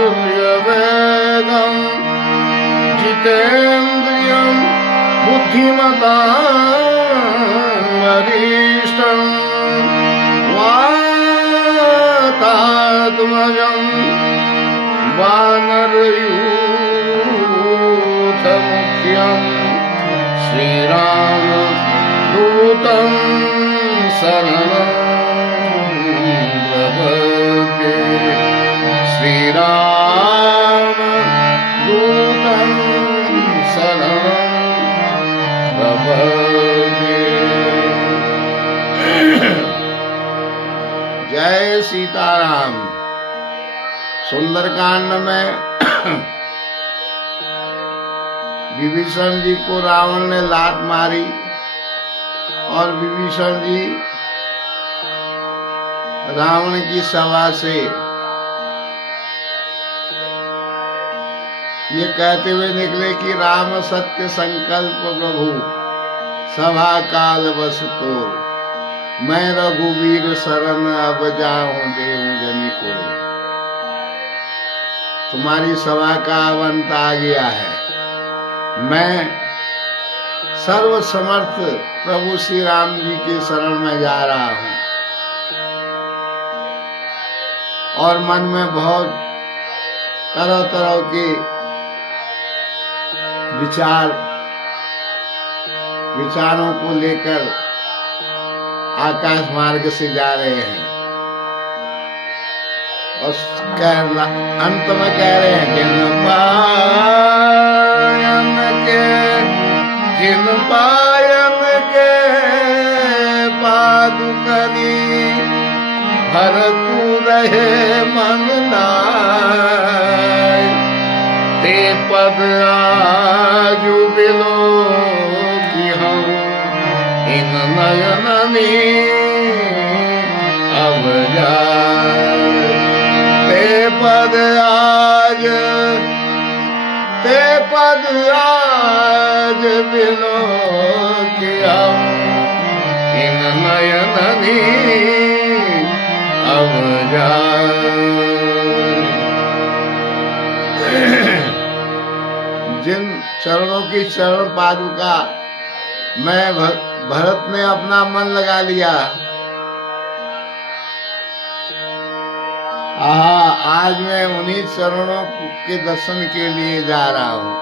तुल्यवेगं जितेन्द्रियं बुद्धिमतां वरिष्ठं वातात्मजं वानरयूथमुख्यं श्रीरामदूतं शरणं प्रपद्ये। श्रीरामदूतं शरणं प्रपद्ये। जय सीताराम। सुंदरकांड में विभीषण जी को रावण ने लात मारी और विभीषण जी रावण की सभा से ये कहते हुए निकले कि राम सत्य संकल्प प्रभु सभा काल बस तोर, मैं रघुवीर शरण अब जाऊं देहूं जनी को। तुम्हारी सभा का अंत आ गया है, मैं सर्व समर्थ प्रभु श्री राम जी के शरण में जा रहा हूं। और मन में बहुत तरह तरह के विचारों को लेकर आकाश मार्ग से जा रहे हैं। और अंत में कह रहे हैं जिन पायन के पादुकनी भरतु रहे मन लाय, ते पद आजु बिलो कि हम इन नयननी अब जाए। ते पद आज बिलो कि हम इन नयननी अब जाए। जिन चरणों की चरण पादुका मैं भरत ने अपना मन लगा लिया, आज मैं उन्हीं चरणों के दर्शन के लिए जा रहा हूँ।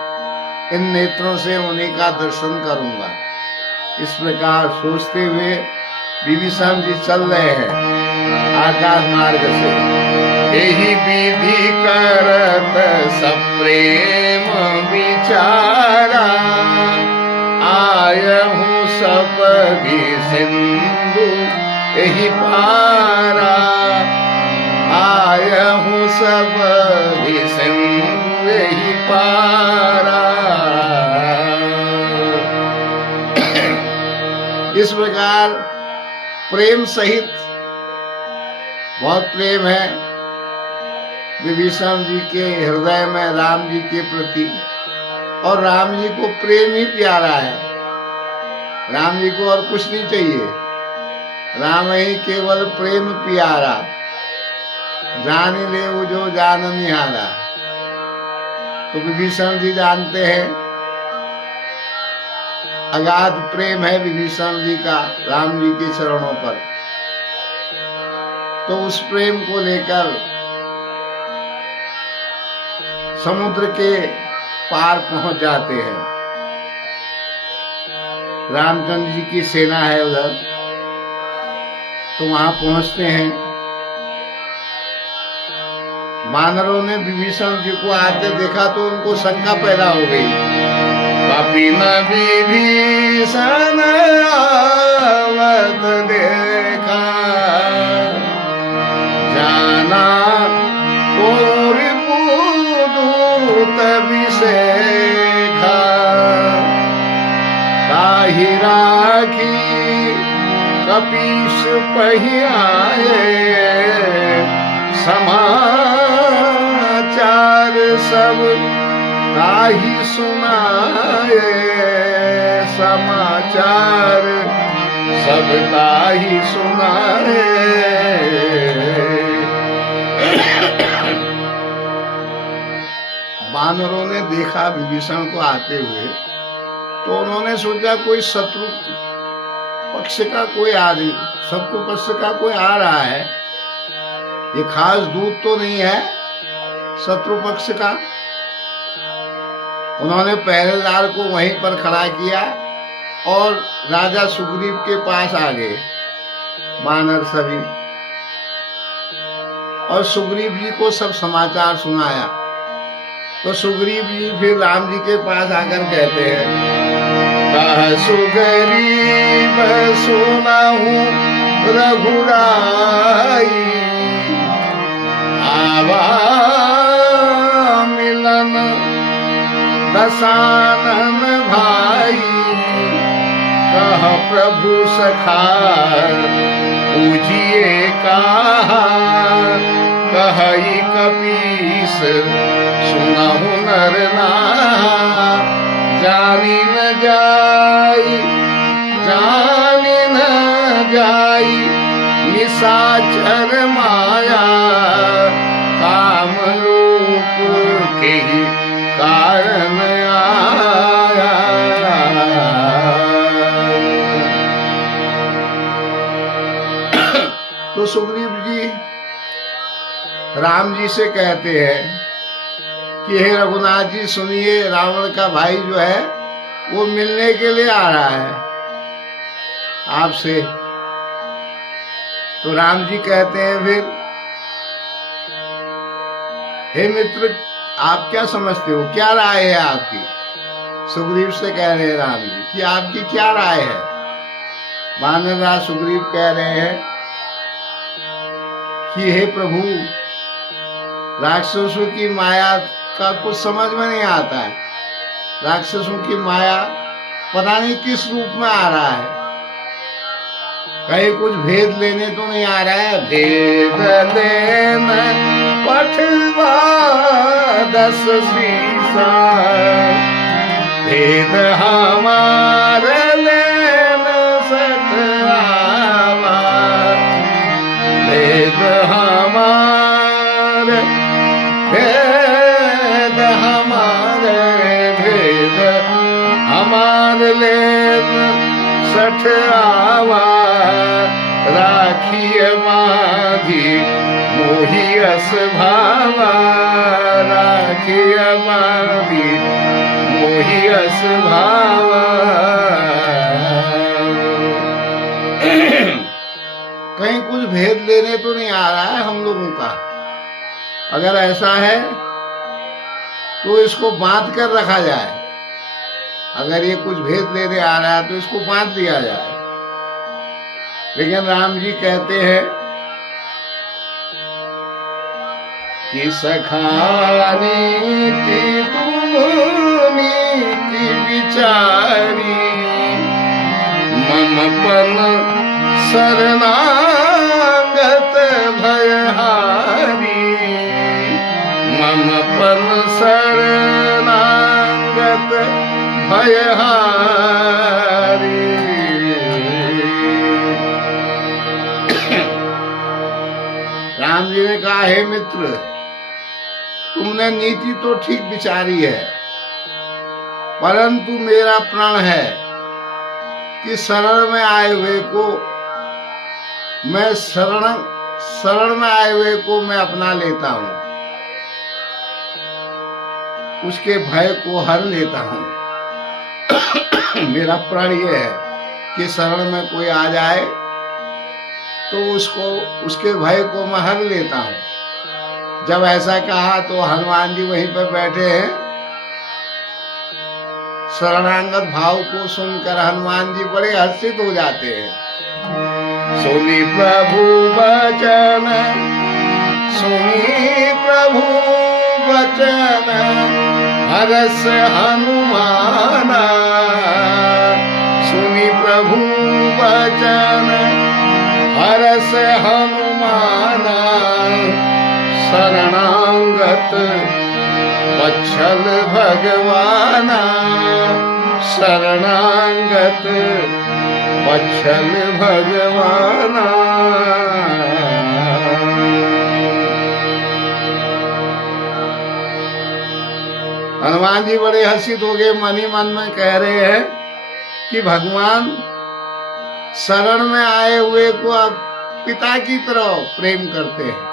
इन नेत्रों से उन्हीं का दर्शन करूंगा। इस प्रकार सोचते हुए विभीषण जी चल रहे हैं आकाश मार्ग से। यही विधि करत सप्रेम विचारा, आयहूँ सब भी सिंधु यही पारा, आयहूँ सब भी सिंधु यही पारा। इस प्रकार प्रेम सहित, बहुत प्रेम है विभीषण जी के हृदय में राम जी के प्रति, और राम जी को प्रेम ही प्यारा है। राम जी को और कुछ नहीं चाहिए, राम ही केवल प्रेम प्यारा, जान ले वो जो जान निहारा। तो विभीषण जी जानते हैं अगाध प्रेम है विभीषण जी का राम जी के चरणों पर। तो उस प्रेम को लेकर समुद्र के पार पहुंच जाते हैं। रामचंद्र जी की सेना है उधर, तो वहां पहुंचते हैं। वानरों ने विभीषण जी को आते देखा तो उनको शंका पैदा हो गई। कपिन विभीषण आवत देखा, जाना कोरि पूदूत विषेखा, ताहि राखी कपीस पहियाए, समाचार सब ताहि सुनाए, समाचार सब ताहि सुनाए। वानरों ने देखा विभीषण को आते हुए, तो उन्होंने सोचा कोई शत्रु पक्ष का कोई आदमी, शत्रु पक्ष का कोई आ रहा है, ये खास दूत तो नहीं है शत्रु पक्ष का। उन्होंने पहरेदार को वहीं पर खड़ा किया और राजा सुग्रीव के पास आ गए वानर सभी, और सुग्रीव जी को सब समाचार सुनाया। तो सुग्रीव जी फिर राम जी के पास आकर कहते हैं, कह सुग्रीव सुनाहु रघुराई, आवा मिलन दसानन भाई, कह प्रभु सखा पूजिए कहा, कहि कपीस सुनहु नर नाहा, जानी न जाई जानी न जाई निशाचर माया, काम रूप के ही कारण आया। तो सुग्रीव जी राम जी से कहते हैं कि हे रघुनाथ जी सुनिए, रावण का भाई जो है वो मिलने के लिए आ रहा है आपसे। तो राम जी कहते हैं फिर, हे मित्र आप क्या समझते हो, क्या राय है आपकी? सुग्रीव से कह रहे हैं राम जी कि आपकी क्या राय है? वानरराज सुग्रीव कह रहे हैं कि हे प्रभु, राक्षसों की माया का कुछ समझ में नहीं आता है। राक्षसों की माया पता नहीं किस रूप में आ रहा है, कहीं कुछ भेद लेने तो नहीं आ रहा है। भेद लेना पठवा 10 शीशा, भेद हमारे लेना सतरावा, भेद हमारे भेद हमारे लेना सठरावा, राखिए माधी मोहि अस भावा, राखिए माधी मोहि अस भावा। कहीं कुछ भेद लेने तो नहीं आ रहा है हम लोगों का? अगर ऐसा है तो इसको बांध कर रखा जाए। अगर ये कुछ भेद लेने आ रहा है तो इसको बांध लिया जाए। लेकिन राम जी कहते हैं कि सखा नीति तुम नीति विचारी, ममपन शरणागत भयहारी, ममपन शरणागत भयहारी। राम जी ने कहा, हे मित्र, तुमने नीति तो ठीक विचारी है, परंतु मेरा प्रण है कि शरण में आए हुए को मैं शरण में आए हुए को मैं अपना लेता हूँ, उसके भय को हर लेता हूँ। मेरा प्रण ये है कि शरण में कोई आ जाए तो उसके भय को मैं हर लेता हूँ। जब ऐसा कहा तो हनुमान जी वहीं पर बैठे हैं। शरणागत भाव को सुनकर हनुमान जी बड़े हर्षित हो जाते हैं। सुनी प्रभु वचन, सुनी प्रभु वचन, हरस हनुमाना, सुनी प्रभु वचन, हरस हनुमाना, शरणागत वत्सल भगवाना, शरणागत वत्सल भगवाना। हनुमान जी बड़े हर्षित हो गए, मन ही मन में कह रहे हैं कि भगवान शरण में आए हुए को अब पिता की तरह प्रेम करते हैं।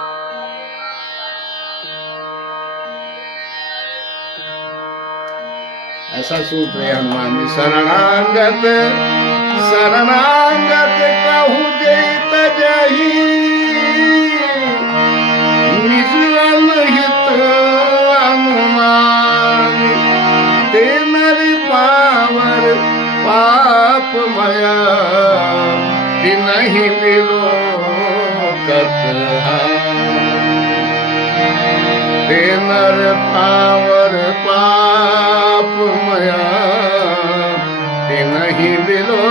ऐसा सोच रहे हनुमान जी। शरणागत शरणागत कहूँ जेत जही, निज अनहित अनुमान, ते नर पावर पापमय, तिनहि विलोकत ते नर पावर पापमय, तिनहि विलोकत।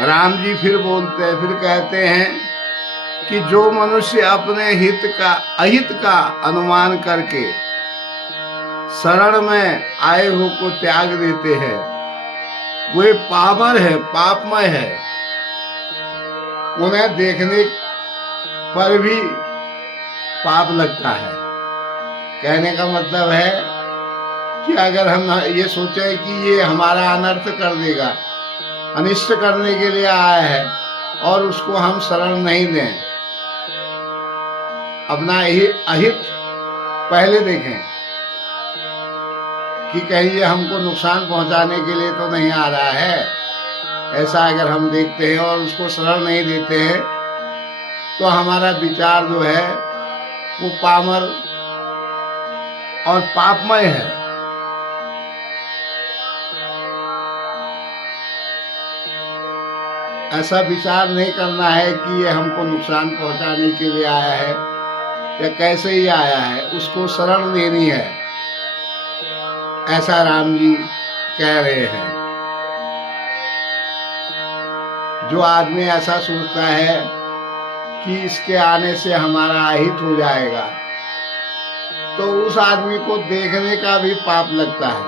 राम जी फिर बोलते हैं, फिर कहते हैं कि जो मनुष्य अपने हित का अहित का अनुमान करके शरण में आए हो को त्याग देते हैं, वे पामर है, पापमय है। उन्हें देखने पर भी पाप लगता है। कहने का मतलब है कि अगर हम ये सोचें कि ये हमारा अनर्थ कर देगा, अनिष्ट करने के लिए आया है, और उसको हम शरण नहीं दें, अपना अहित पहले देखें कि कहीं ये हमको नुकसान पहुंचाने के लिए तो नहीं आ रहा है, ऐसा अगर हम देखते हैं और उसको शरण नहीं देते हैं, तो हमारा विचार जो है वो पामर और पापमय है। ऐसा विचार नहीं करना है कि ये हमको नुकसान पहुंचाने के लिए आया है या कैसे ही आया है, उसको शरण देनी है, ऐसा राम जी कह रहे हैं। जो आदमी ऐसा सोचता है कि इसके आने से हमारा अहित हो जाएगा, तो उस आदमी को देखने का भी पाप लगता है,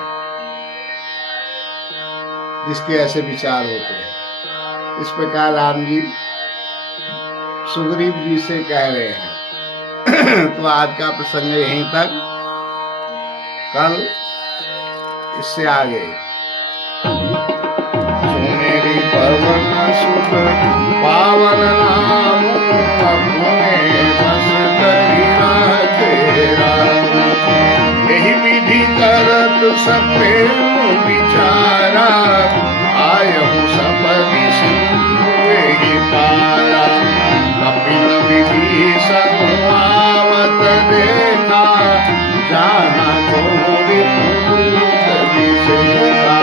जिसके ऐसे विचार होते हैं। इस प्रकार राम जी सुग्रीव जी से कह रहे हैं। तो आज का प्रसंग यहीं तक, कल इससे आगे। सुमेरी पवन सुत पावन नाम, अपने बस करी तेरा, यही विधि करत सब विचारा, आयहु सपदि सिंधु ही पारा, कपिल विभीषण आवत देखा, जाना घोरी पुरुष विषेखा,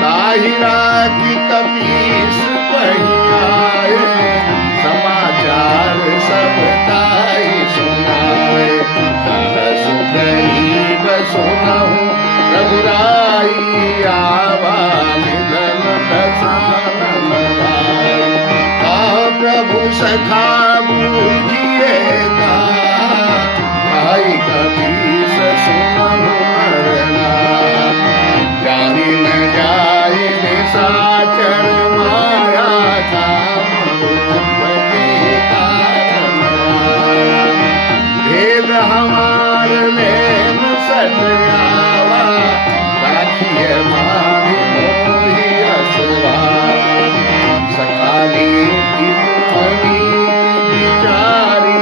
ताहिरा की कपीस पहियाए, समाचार सब ताहि सुनाए, कहसु गरीब सुनहु रघुराई, आवा निधन दसानन भाई, कह प्रभु सखा बूझिएगा, भाई कपीस सुनहु मरना, जानी न जाए निशाचर माया का, भेद हमार लेन सटयावा, राखिए माधि मोहि असवा, सकाली की मुनि विचारी,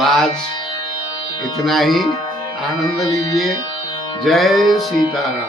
आज इतना ही, आनंद लीजिए। जय सीताराम।